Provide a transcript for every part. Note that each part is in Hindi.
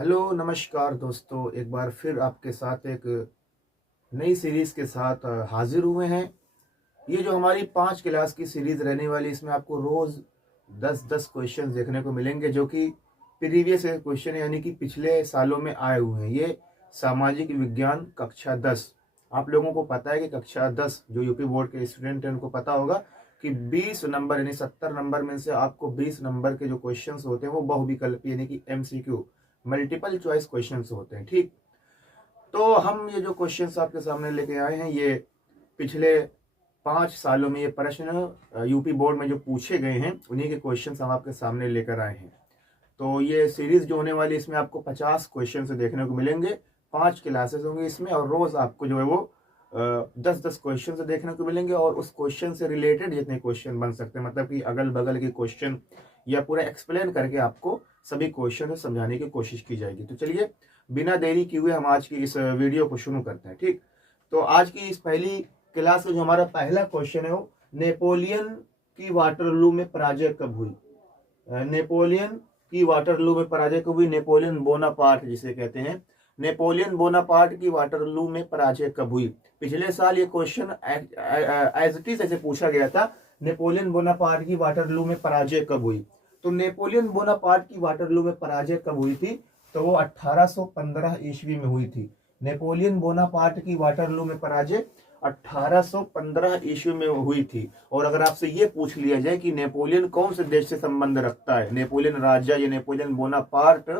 हेलो नमस्कार दोस्तों, एक बार फिर आपके साथ एक नई सीरीज़ के साथ हाजिर हुए हैं। ये जो हमारी 5 क्लास की सीरीज़ रहने वाली, इसमें आपको रोज़ 10-10 क्वेश्चन देखने को मिलेंगे जो कि प्रीवियस क्वेश्चन यानी कि पिछले सालों में आए हुए हैं। ये सामाजिक विज्ञान कक्षा 10। आप लोगों को पता है कि कक्षा 10 जो यूपी बोर्ड के स्टूडेंट हैं उनको पता होगा कि 20 नंबर यानी 70 नंबर में से आपको 20 नंबर के जो क्वेश्चंस होते हैं वो बहुविकल्पी यानी कि एमसीक्यू मल्टीपल चॉइस क्वेश्चंस होते हैं। ठीक, तो हम ये जो क्वेश्चंस आपके सामने लेके आए हैं ये पिछले 5 सालों में ये प्रश्न यूपी बोर्ड में जो पूछे गए हैं उन्हीं के क्वेश्चंस हम आपके सामने लेकर आए हैं। तो ये सीरीज जो होने वाली इसमें आपको 50 क्वेश्चन देखने को मिलेंगे। 5 क्लासेस होंगी इसमें और रोज आपको जो है वो 10-10 क्वेश्चन देखने को मिलेंगे और उस क्वेश्चन से रिलेटेड जितने क्वेश्चन बन सकते हैं, मतलब कि अगल बगल के क्वेश्चन या पूरा एक्सप्लेन करके आपको सभी क्वेश्चन समझाने की कोशिश की जाएगी। तो चलिए बिना देरी किए हुए हम आज की इस वीडियो को शुरू करते हैं। ठीक, तो आज की इस पहली क्लास का जो हमारा पहला क्वेश्चन है वो नेपोलियन की वाटरलू में पराजय कब हुई। नेपोलियन की वाटरलू में पराजय कब हुई? नेपोलियन बोनापार्ट जिसे कहते हैं, नेपोलियन बोनापार्ट की वाटरलू में पराजय कब हुई। पिछले साल ये क्वेश्चन एज इट इज ऐसे पूछा गया था, नेपोलियन बोनापार्ट की वाटरलू में पराजय कब हुई। तो नेपोलियन बोनापार्ट की वाटरलू में पराजय कब हुई थी? तो वो 1815 ईस्वी में हुई थी। नेपोलियन बोनापार्ट की वाटरलू में पराजय 1815 ईस्वी में हुई थी। और अगर आपसे ये पूछ लिया जाए कि नेपोलियन कौन से देश से संबंध रखता है, नेपोलियन राजा या नेपोलियन बोनापार्ट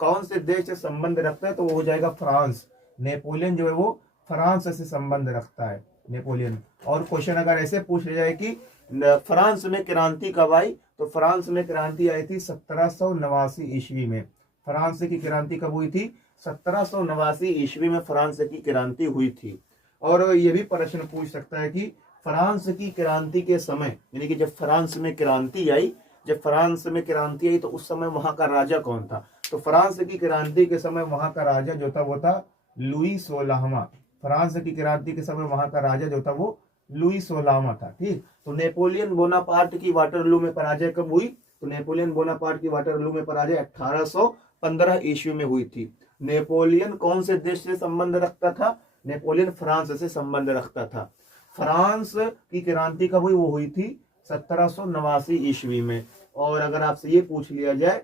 कौन से देश से संबंध रखता है, तो वो हो जाएगा फ्रांस। नेपोलियन जो है वो फ्रांस से संबंध रखता है, नेपोलियन। और क्वेश्चन अगर ऐसे पूछ लिया जाए कि फ्रांस में क्रांति कब आई, तो फ्रांस में क्रांति आई थी 1789 ईस्वी में। फ्रांस की क्रांति कब हुई थी? 1789 ईस्वी में फ्रांस की क्रांति हुई थी। और ये भी प्रश्न पूछ सकता है कि फ्रांस की क्रांति के समय यानी कि जब फ्रांस में क्रांति आई, तो उस समय वहां का राजा कौन था। तो फ्रांस की क्रांति के समय वहां का राजा जो था वो था लुई 16वां। फ्रांस की क्रांति के समय वहां का राजा जो था वो लुई 16वां था। ठीक, तो नेपोलियन बोनापार्ट की वाटरलू में पराजय कब हुई? तो नेपोलियन बोनापार्ट की वाटरलू में पराजय 1815 ईस्वी में हुई थी। नेपोलियन कौन से देश से संबंध रखता था? नेपोलियन फ्रांस से संबंध रखता था। फ्रांस की क्रांति कब हुई? वो हुई थी 1789 ईस्वी में। और अगर आपसे ये पूछ लिया जाए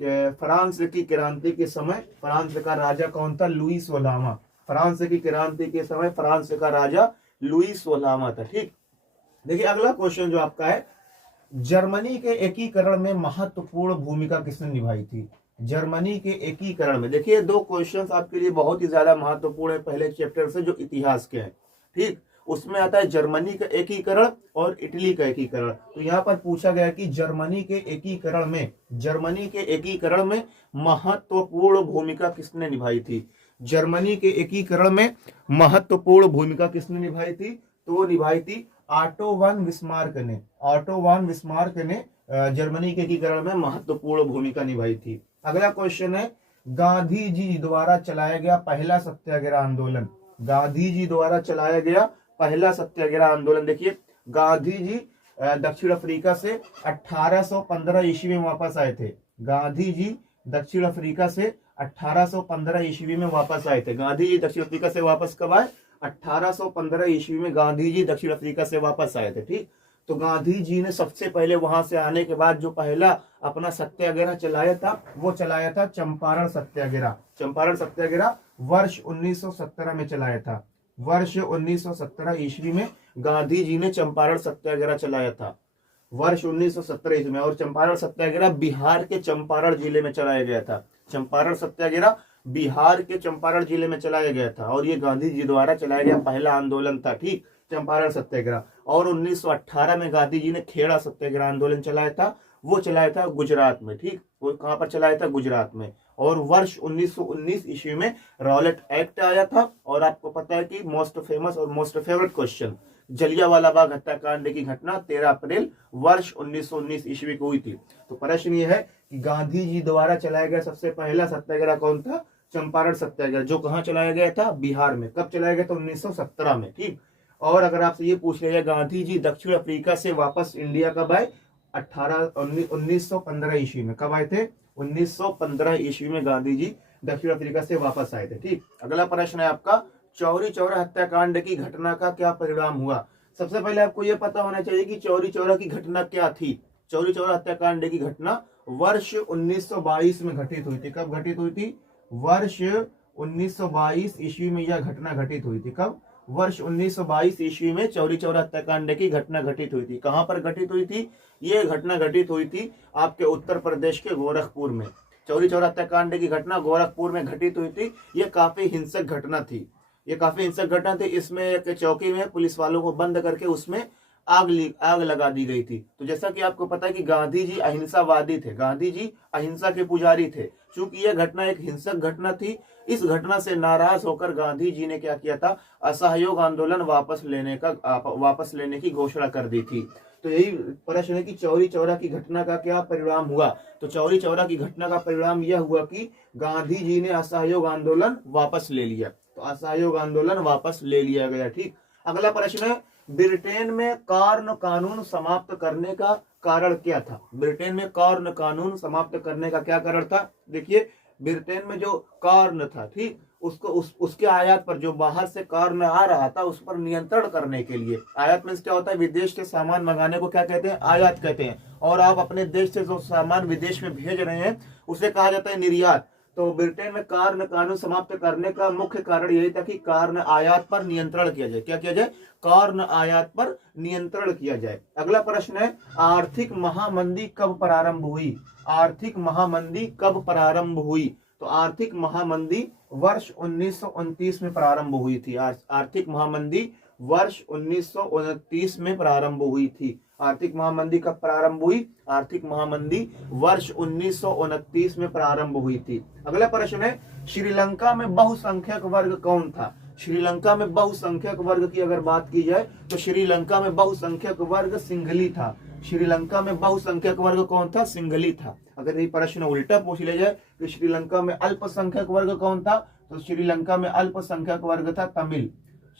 कि फ्रांस की क्रांति के समय फ्रांस का राजा कौन था? लुई 16वां। फ्रांस की क्रांति के समय फ्रांस का राजा लुई 16वां था। ठीक, देखिए अगला क्वेश्चन जो आपका है, जर्मनी के एकीकरण में महत्वपूर्ण भूमिका किसने निभाई थी? जर्मनी के एकीकरण में, देखिए दो क्वेश्चंस आपके लिए बहुत ही ज्यादा महत्वपूर्ण है पहले चैप्टर से जो इतिहास के हैं। ठीक, उसमें आता है जर्मनी का एकीकरण और इटली का एकीकरण। तो यहाँ पर पूछा गया कि जर्मनी के एकीकरण में महत्वपूर्ण भूमिका किसने निभाई थी। जर्मनी के एकीकरण में महत्वपूर्ण भूमिका किसने निभाई थी? तो वो निभाई थी ऑटो वन बिस्मार्क ने। ऑटो वन बिस्मार्क ने जर्मनी के एकीकरण में महत्वपूर्ण भूमिका निभाई थी। अगला क्वेश्चन है, गांधी जी द्वारा चलाया गया पहला सत्याग्रह आंदोलन। गांधी जी द्वारा चलाया गया पहला सत्याग्रह आंदोलन। देखिए गांधी जी दक्षिण अफ्रीका से 1815 ईस्वी में वापस आए थे। गांधी जी दक्षिण अफ्रीका से 1815 ईस्वी में वापस आए थे। गांधी जी दक्षिण अफ्रीका से वापस कब आए? 1815 ईस्वी में गांधी जी दक्षिण अफ्रीका से वापस आए थे। ठीक, तो गांधी जी ने सबसे पहले वहां से आने के बाद जो पहला अपना सत्याग्रह चलाया था वो चलाया था चंपारण सत्याग्रह। चंपारण सत्याग्रह वर्ष 1917 में चलाया था। वर्ष 1917 ईस्वी में गांधी जी ने चंपारण सत्याग्रह चलाया था, वर्ष 1917 ईस्वी में। और चंपारण सत्याग्रह बिहार के चंपारण जिले में चलाया गया था। चंपारण सत्याग्रह बिहार के चंपारण जिले में चलाया गया था और ये गांधी जी द्वारा चलाया गया पहला आंदोलन था। ठीक, चंपारण सत्याग्रह। और 1918 में गांधी जी ने खेड़ा सत्याग्रह आंदोलन चलाया था, वो चलाया था गुजरात में। ठीक, वो कहां पर चलाया था? गुजरात में। और वर्ष 1919 ईस्वी में रॉलेट एक्ट आया था। और आपको पता है कि मोस्ट फेमस और most favourite question, Jallianwala Bagh हत्याकांड की घटना 13 अप्रैल वर्ष 1919 ईस्वी को हुई थी। तो प्रश्न ये है कि गांधी जी द्वारा चलाया गया सबसे पहला सत्याग्रह कौन था? चंपारण सत्याग्रह, जो कहां चलाया गया था? बिहार में। कब चलाया गया था? 1917 में। ठीक, और अगर आपसे ये पूछ लिया जाए गांधी जी दक्षिण अफ्रीका से वापस इंडिया कब आए? 1915 ईस्वी में। कब आए थे? 1915 ईस्वी में गांधी जी दक्षिण अफ्रीका से वापस आए थे। ठीक, अगला प्रश्न है आपका, चौरी चौरा हत्याकांड की घटना का क्या परिणाम हुआ। सबसे पहले आपको यह पता होना चाहिए कि चौरी चौरा की घटना क्या थी। चौरी चौरा हत्याकांड की घटना वर्ष 1922 में घटित हुई थी। कब घटित हुई थी? वर्ष 1922 ईस्वी में यह घटना घटित हुई थी। कब? वर्ष 1922 ईस्वी में चौरी चौरा हत्याकांड की घटना घटित हुई थी। कहां पर घटित हुई थी? यह घटना घटित हुई थी आपके उत्तर प्रदेश के गोरखपुर में। चौरी चौरा हत्याकांड की घटना गोरखपुर में घटित हुई थी। यह काफी हिंसक घटना थी। इसमें एक चौकी में पुलिस वालों को बंद करके उसमें आग लगा दी गई थी। तो जैसा कि आपको पता है कि गांधी जी अहिंसावादी थे, गांधी जी अहिंसा के पुजारी थे। चूंकि यह घटना एक हिंसक घटना थी, इस घटना से नाराज होकर गांधी जी ने क्या किया था? असहयोग आंदोलन वापस लेने की घोषणा कर दी थी। तो यही प्रश्न है कि चौरी चौरा की घटना का क्या परिणाम हुआ। तो चौरी चौरा की घटना का परिणाम यह हुआ कि गांधी जी ने असहयोग आंदोलन वापस ले लिया। तो असहयोग आंदोलन वापस ले लिया गया। ठीक, अगला प्रश्न है, ब्रिटेन में कॉर्न कानून समाप्त करने का कारण क्या था? ब्रिटेन में कॉर्न कानून समाप्त करने का क्या कारण था? देखिए, ब्रिटेन में जो कॉर्न था, ठीक, उसके आयात पर, जो बाहर से कॉर्न आ रहा था, उस पर नियंत्रण करने के लिए। आयात मीन्स क्या होता है? विदेश के सामान मंगाने को क्या कहते हैं? आयात कहते हैं। और आप अपने देश से जो सामान विदेश में भेज रहे हैं उसे कहा जाता है निर्यात। तो ब्रिटेन में कॉर्न कानून समाप्त करने का मुख्य कारण यही था कि कॉर्न आयात पर नियंत्रण किया जाए। क्या किया जाए? कॉर्न आयात पर नियंत्रण किया जाए। अगला प्रश्न है, आर्थिक महामंदी कब प्रारंभ हुई? आर्थिक महामंदी कब प्रारंभ हुई? तो आर्थिक महामंदी वर्ष 1929 में प्रारंभ हुई थी। आर्थिक महामंदी वर्ष 1929 में प्रारंभ हुई थी। आर्थिक महामंदी कब प्रारंभ हुई? आर्थिक महामंदी वर्ष 1929 में प्रारंभ हुई थी। अगला प्रश्न है, श्रीलंका में बहुसंख्यक वर्ग कौन था? श्रीलंका में बहुसंख्यक वर्ग की अगर बात की जाए तो श्रीलंका में बहुसंख्यक वर्ग सिंघली था। श्रीलंका में बहुसंख्यक वर्ग कौन था? सिंघली था। अगर ये प्रश्न उल्टा पूछ लिया जाए कि श्रीलंका में अल्पसंख्यक वर्ग कौन था, तो श्रीलंका में अल्पसंख्यक वर्ग था तमिल।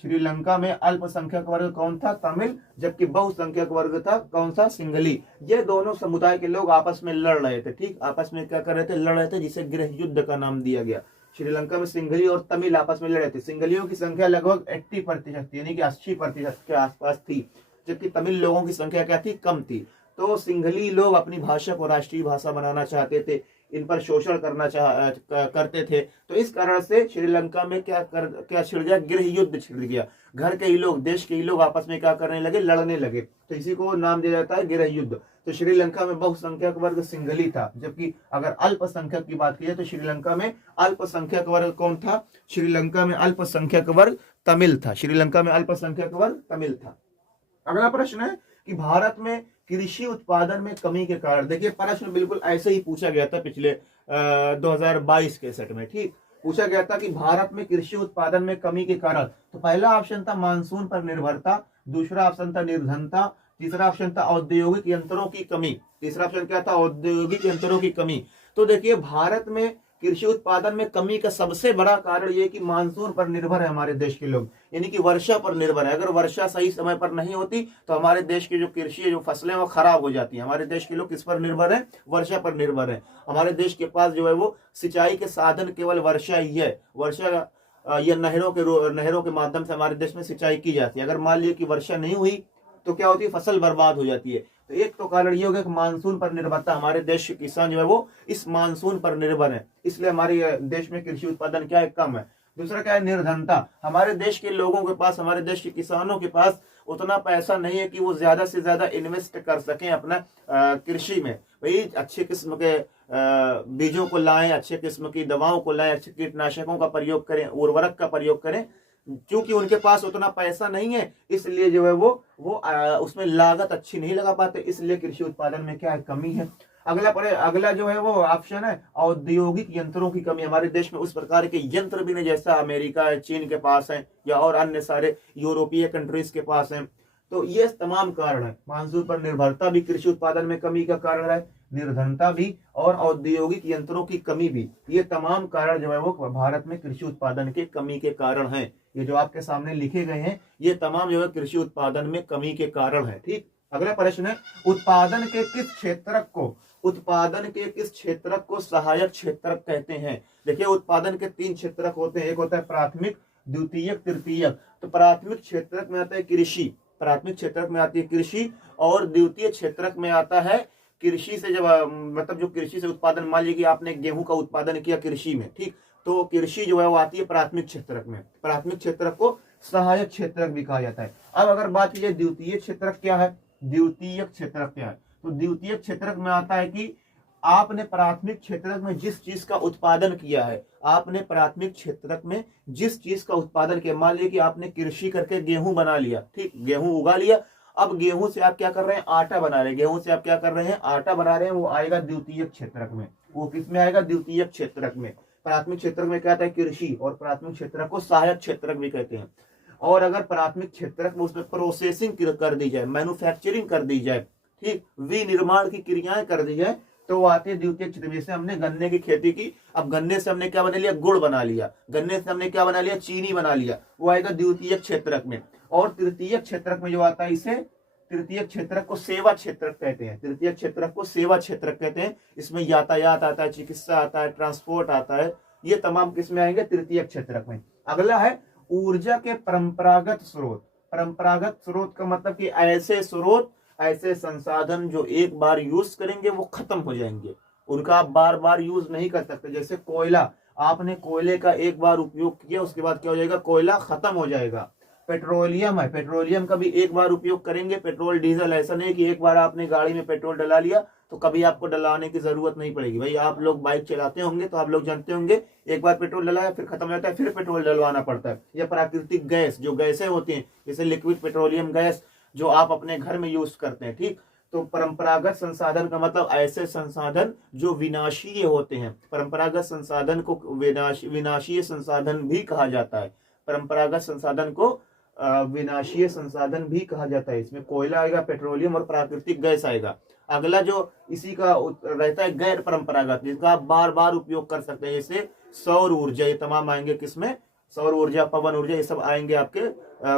श्रीलंका में अल्पसंख्यक वर्ग कौन था? तमिल। जबकि बहुसंख्यक वर्ग था कौन सा? सिंघली। ये दोनों समुदाय के लोग आपस में लड़ रहे थे। ठीक, आपस में क्या कर रहे थे? लड़ रहे थे, जिसे गृह युद्ध का नाम दिया गया। श्रीलंका में सिंघली और तमिल आपस में लड़े थे। सिंघलियों की संख्या लगभग 80% थी, यानी कि 80% के आसपास थी, जबकि तमिल लोगों की संख्या क्या थी? कम थी। तो सिंघली लोग अपनी भाषा को राष्ट्रीय भाषा बनाना चाहते थे, इन पर शोषण करते थे। तो इस कारण से श्रीलंका में क्या छिड़ गया? गृह युद्ध छिड़ गया। घर के ही लोग, देश के ही लोग आपस में क्या करने लगे? लड़ने लगे। तो इसी को नाम दिया जाता है गृह युद्ध। तो श्रीलंका में बहुसंख्यक वर्ग सिंघली था, जबकि अगर अल्पसंख्यक की बात की जाए तो श्रीलंका में अल्पसंख्यक वर्ग कौन था? श्रीलंका में अल्पसंख्यक वर्ग तमिल था। श्रीलंका में अल्पसंख्यक वर्ग तमिल था। अगला प्रश्न है कि भारत में कृषि उत्पादन में कमी के कारण। देखिए, प्रश्न बिल्कुल ऐसे ही पूछा गया था पिछले 2022 के सेट में। ठीक, पूछा गया था कि भारत में कृषि उत्पादन में कमी के कारण। तो पहला ऑप्शन था मानसून पर निर्भरता, दूसरा ऑप्शन था निर्धनता, तीसरा ऑप्शन था औद्योगिक यंत्रों की कमी। तीसरा ऑप्शन क्या था? औद्योगिक यंत्रों की कमी। तो देखिए, भारत में कृषि उत्पादन में कमी का सबसे बड़ा कारण यह कि मानसून पर निर्भर है हमारे देश के लोग, यानी कि वर्षा पर निर्भर है। अगर वर्षा सही समय पर नहीं होती तो हमारे देश की जो कृषि, जो फसलें वो खराब हो जाती हैं। हमारे देश के लोग किस पर निर्भर है? वर्षा पर निर्भर है। हमारे देश के पास जो है वो सिंचाई के साधन केवल वर्षा ही है। वर्षा या नहरों के माध्यम से हमारे देश में सिंचाई की जाती है। अगर मान लीजिए कि वर्षा नहीं हुई तो क्या होती है? फसल बर्बाद हो जाती है। तो एक तो कारण ये हो गया कि मानसून पर निर्भरता, हमारे देश के किसान जो है वो इस मानसून पर निर्भर है, इसलिए हमारे देश में कृषि उत्पादन क्या है? कम है। दूसरा क्या है? निर्धनता। हमारे देश के लोगों के पास, हमारे देश के किसानों के पास उतना पैसा नहीं है कि वो ज्यादा से ज्यादा इन्वेस्ट कर सकें अपना कृषि में। भाई, अच्छे किस्म के बीजों को लाएं, अच्छे किस्म की दवाओं को लाएं, अच्छे कीटनाशकों का प्रयोग करें, उर्वरक का प्रयोग करें। क्योंकि उनके पास उतना पैसा नहीं है, इसलिए जो है वो उसमें लागत अच्छी नहीं लगा पाते, इसलिए कृषि उत्पादन में क्या है? कमी है। अगला जो है वो ऑप्शन है औद्योगिक यंत्रों की कमी। हमारे देश में उस प्रकार के यंत्र भी नहीं जैसा अमेरिका, चीन के पास है या और अन्य सारे यूरोपीय कंट्रीज के पास है। तो ये तमाम कारण है। मानसून पर निर्भरता भी कृषि उत्पादन में कमी का कारण है, निर्धनता भी और औद्योगिक यंत्रों की कमी भी। ये तमाम कारण जो है वो भारत में कृषि उत्पादन के कमी के कारण है। ये जो आपके सामने लिखे गए हैं ये तमाम जो है कृषि उत्पादन में कमी के कारण है। ठीक, अगला प्रश्न है उत्पादन के किस क्षेत्र को उत्पादन के किस क्षेत्रक को सहायक क्षेत्रक कहते हैं? देखिए उत्पादन के 3 क्षेत्रक होते हैं, एक होता है प्राथमिक, द्वितीयक, तृतीयक। तो प्राथमिक क्षेत्रक में आता है कृषि, प्राथमिक क्षेत्रक में आती है कृषि, और द्वितीय क्षेत्रक में आता है कृषि से जब मतलब जो कृषि से उत्पादन, मान लीजिए कि आपने गेहूं का उत्पादन किया कृषि में, ठीक, तो कृषि जो है वो आती है प्राथमिक क्षेत्रक में। प्राथमिक क्षेत्रक को सहायक क्षेत्रक भी कहा जाता है। अब अगर बात कीजिए द्वितीय क्षेत्रक क्या है, द्वितीयक क्षेत्रक क्या है, तो द्वितीयक क्षेत्रक में आता है कि आपने प्राथमिक क्षेत्रक में जिस चीज का उत्पादन किया है, आपने प्राथमिक क्षेत्रक में जिस चीज का उत्पादन किया, मान लीजिए कि आपने कृषि करके गेहूं बना लिया, ठीक, गेहूं उगा लिया, अब गेहूं से आप क्या कर रहे हैं, आटा बना रहे हैं, गेहूं से आप क्या कर रहे हैं, आटा बना रहे हैं, वो आएगा द्वितीयक क्षेत्रक में। वो किस में आएगा, द्वितीयक क्षेत्रक में। प्राथमिक क्षेत्रक में क्या आता है, कृषि, और प्राथमिक क्षेत्रक को सहायक क्षेत्रक भी कहते हैं। और अगर प्राथमिक क्षेत्रक में उसमें प्रोसेसिंग कर दी जाए, मैन्युफैक्चरिंग कर दी जाए, ठीक, विनिर्माण की क्रियाएं कर दी जाए, तो वो आते हैं द्वितीय क्षेत्र। जैसे हमने गन्ने की खेती की, अब गन्ने से हमने क्या बना लिया, गुड़ बना लिया, गन्ने से हमने क्या बना लिया, चीनी बना लिया, वो आएगा द्वितीय क्षेत्रक में। और तृतीय क्षेत्रक में जो आता है, इसे तृतीय क्षेत्रक को सेवा क्षेत्रक कहते हैं, तृतीय क्षेत्रक को सेवा क्षेत्रक कहते हैं। इसमें यातायात आता है, चिकित्सा आता है, ट्रांसपोर्ट आता है, ये तमाम किसमें आएंगे, तृतीय क्षेत्रक में। अगला है ऊर्जा के परंपरागत स्रोत। परंपरागत स्रोत का मतलब कि ऐसे स्रोत, ऐसे संसाधन जो एक बार यूज करेंगे वो खत्म हो जाएंगे, उनका आप बार बार यूज नहीं कर सकते। जैसे कोयला, आपने कोयले का एक बार उपयोग किया, उसके बाद क्या हो जाएगा, कोयला खत्म हो जाएगा। पेट्रोलियम है, पेट्रोलियम का भी एक बार उपयोग करेंगे, पेट्रोल डीजल, ऐसा नहीं कि एक बार आपने गाड़ी में पेट्रोल डला लिया तो कभी आपको डलाने की जरूरत नहीं पड़ेगी। भाई आप लोग बाइक चलाते होंगे तो आप लोग जानते होंगे, एक बार पेट्रोल डलाया फिर खत्म हो जाता है, फिर पेट्रोल डलवाना पड़ता है। या प्राकृतिक गैस, जो गैसें होती हैं, जैसे लिक्विड पेट्रोलियम गैस जो आप अपने घर में यूज करते हैं, ठीक। तो परंपरागत संसाधन का मतलब ऐसे संसाधन जो विनाशीय होते हैं। परंपरागत संसाधन को विनाशीय संसाधन भी कहा जाता है। परंपरागत संसाधन को विनाशीय संसाधन भी कहा जाता है। इसमें कोयला आएगा, पेट्रोलियम और प्राकृतिक गैस आएगा। अगला जो इसी का रहता है गैर परंपरागत, जिसका आप बार बार उपयोग कर सकते हैं, जैसे सौर ऊर्जा, ये तमाम आएंगे किसमें, सौर ऊर्जा, पवन ऊर्जा, ये सब आएंगे आपके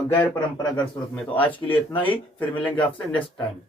गैर परंपरागत स्रोत में। तो आज के लिए इतना ही, फिर मिलेंगे आपसे नेक्स्ट टाइम।